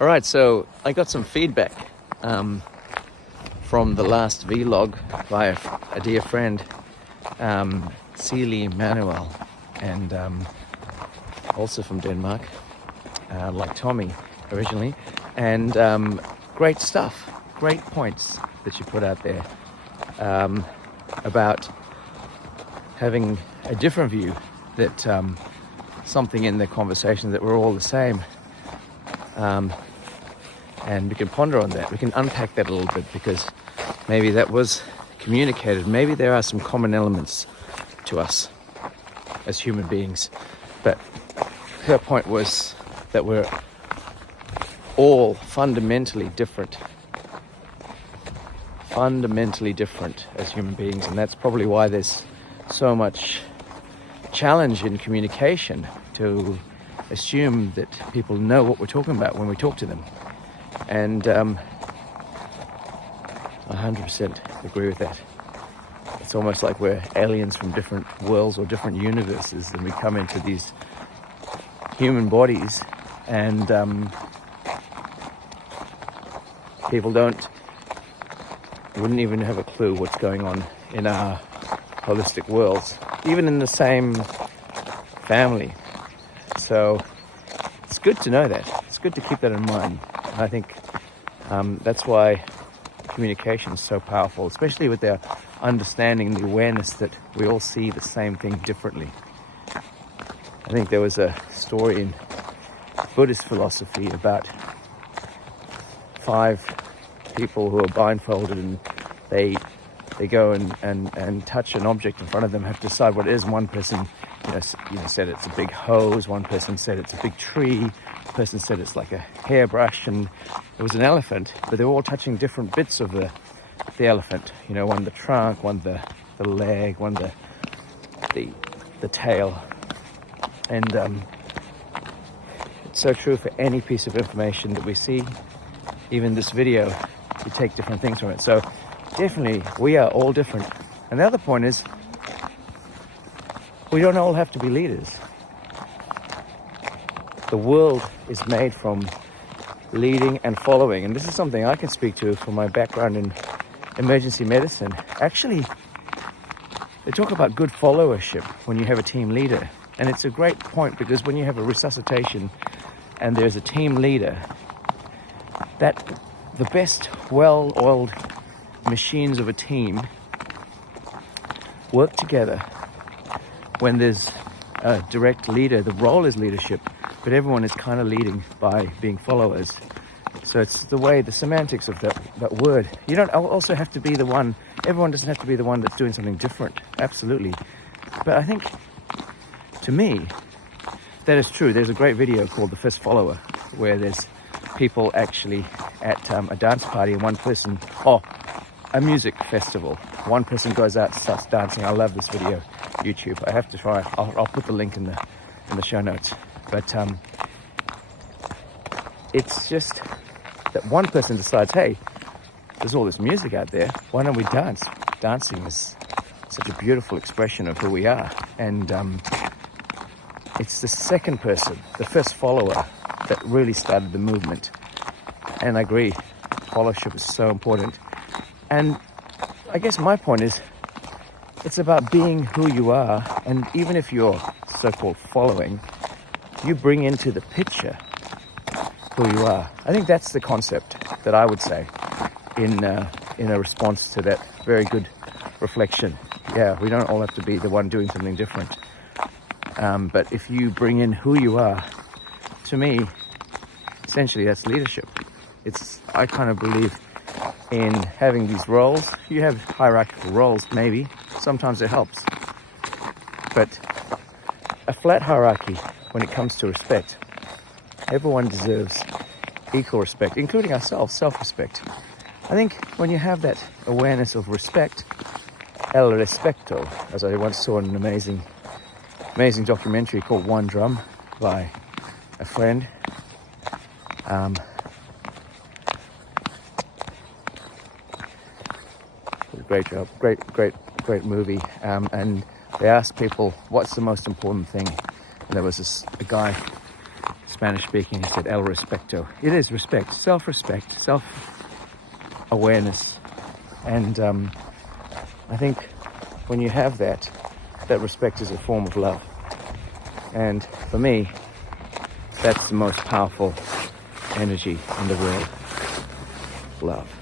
All right, so I got some feedback from the last vlog by a dear friend, Celie Manuel, and also from Denmark, like Tommy originally, and great stuff, great points that you put out there about having a different view, that something in the conversation that we're all the same. And we can ponder on that. We can unpack that a little bit, because maybe that was communicated. Maybe there are some common elements to us as human beings. But her point was that we're all fundamentally different as human beings. And that's probably why there's so much challenge in communication, to assume that people know what we're talking about when we talk to them. And I 100% agree with that. It's almost like we're aliens from different worlds or different universes, and we come into these human bodies, and people wouldn't even have a clue what's going on in our holistic worlds, even in the same family. So it's good to know that. It's good to keep that in mind. And I think that's why communication is so powerful, especially with our understanding and the awareness that we all see the same thing differently. I think there was a story in Buddhist philosophy about 5 people who are blindfolded, and they go and touch an object in front of them, have to decide what it is. One person said it's a big hose, one person said it's a big tree, one person said it's like a hairbrush, and it was an elephant, but they were all touching different bits of the elephant. One the trunk, one the leg, one the tail. And it's so true for any piece of information that we see. Even this video, you take different things from it. So definitely, we are all different. And the other point is, we don't all have to be leaders. The world is made from leading and following. And this is something I can speak to from my background in emergency medicine. Actually, they talk about good followership when you have a team leader. And it's a great point, because when you have a resuscitation and there's a team leader, that the best well-oiled machines of a team work together when there's a direct leader. The role is leadership, but everyone is kind of leading by being followers. So it's the semantics of that word. You don't also have to be the one, everyone doesn't have to be the one that's doing something different, absolutely. But I think, to me, that is true. There's a great video called The First Follower, where there's people actually at a dance party, and a music festival. One person goes out and starts dancing. I love this video, YouTube. I have to try it. I'll put the link in the show notes. But it's just that one person decides, hey, there's all this music out there, why don't we dance? Dancing is such a beautiful expression of who we are. And it's the second person, the first follower, that really started the movement. And I agree, followership is so important. And I guess my point is, it's about being who you are. And even if you're so-called following, you bring into the picture who you are. I think that's the concept that I would say in a response to that very good reflection. Yeah, we don't all have to be the one doing something different. But if you bring in who you are, to me, essentially that's leadership. I kind of believe in having these roles. You have hierarchical roles, maybe. Sometimes it helps. But a flat hierarchy, when it comes to respect, everyone deserves equal respect, including ourselves, self-respect. I think when you have that awareness of respect, el respeto, as I once saw in an amazing documentary called One Drum by a friend. Great job, great movie. And they asked people, what's the most important thing? And there was a guy Spanish speaking, he said el respecto. It is respect, self-respect, self-awareness. And I think when you have that, that respect is a form of love. And for me, that's the most powerful energy in the world. Love.